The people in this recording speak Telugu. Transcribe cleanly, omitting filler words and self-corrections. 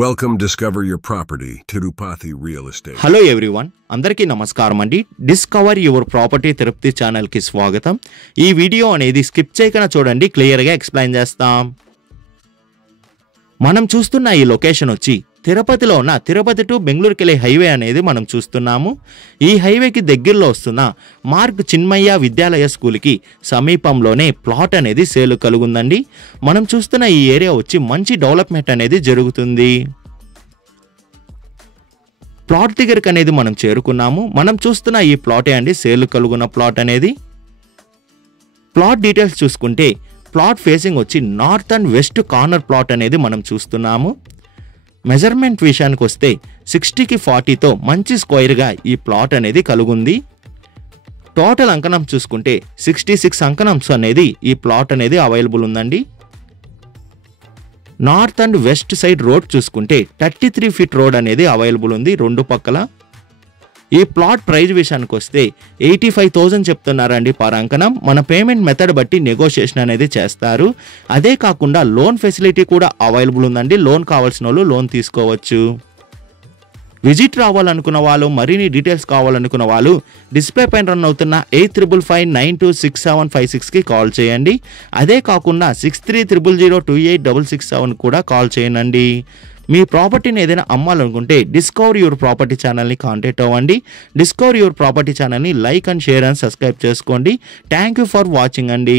Welcome Discover Your Property Tirupati Real Estate. Hello everyone, అందరికీ నమస్కారం అండి. డిస్కవర్ యువర్ ప్రాపర్టీ తిరుపతి ఛానల్కి స్వాగతం. ఈ వీడియో అనేది స్కిప్ చేయకుండా చూడండి, క్లియర్గా ఎక్స్ప్లెయిన్ చేస్తాం. మనం చూస్తున్న ఈ లొకేషన్ వచ్చి తిరుపతిలో ఉన్న తిరుపతి టు బెంగళూరుకి వెళ్ళే హైవే అనేది మనం చూస్తున్నాము. ఈ హైవేకి దగ్గరలో వస్తున్న మార్క్ చిన్మయ్య విద్యాలయ స్కూల్కి సమీపంలోనే ప్లాట్ అనేది సేల్ కలుగుందండి. మనం చూస్తున్న ఈ ఏరియా వచ్చి మంచి డెవలప్మెంట్ అనేది జరుగుతుంది. ప్లాట్ దగ్గరికి అనేది మనం చేరుకున్నాము. మనం చూస్తున్న ఈ ప్లాటే అండి సేల్ కలుగున్న ప్లాట్ అనేది. ప్లాట్ డీటెయిల్స్ చూసుకుంటే ప్లాట్ ఫేసింగ్ వచ్చి north and west corner plot అనేది మనం చూస్తున్నాము. మెజర్మెంట్ విషయానికి వస్తే 60కి 40తో మంచి స్క్వేర్గా ఈ ప్లాట్ అనేది కలుగుంది. టోటల్ అంకణం చూసుకుంటే 66 అంకణంస్ అనేది ఈ ప్లాట్ అనేది అవైలబుల్ ఉందండి. North and west side road చూసుకుంటే 33 ఫీట్ రోడ్ అనేది అవైలబుల్ ఉంది రెండు పక్కల. ఈ ప్లాట్ ప్రైస్ విషయానికి వస్తే 85,000 చెప్తున్నారండి పర్ అంకణం. మన పేమెంట్ మెథడ్ బట్టి నెగోషియేషన్ అనేది చేస్తారు. అదే కాకుండా లోన్ ఫెసిలిటీ కూడా అవైలబుల్ ఉందండి. లోన్ కావాల్సిన వాళ్ళు లోన్ తీసుకోవచ్చు. విజిట్ రావాలనుకున్న వాళ్ళు, మరిన్ని డీటెయిల్స్ కావాలనుకున్న వాళ్ళు డిస్ప్లే పైన రన్ అవుతున్న 8355926756కి కాల్ చేయండి. అదే కాకుండా 6300028667 కూడా కాల్ చేయండి. మీ ప్రాపర్టీని ఏదైనా అమ్మాలనుకుంటే డిస్కవర్ యువర్ ప్రాపర్టీ ఛానల్ని కాంటాక్ట్ అవ్వండి. డిస్కవర్ యువర్ ప్రాపర్టీ ఛానల్ని like and share and subscribe చేసుకోండి. థ్యాంక్ యూ ఫర్ వాచింగ్ అండి.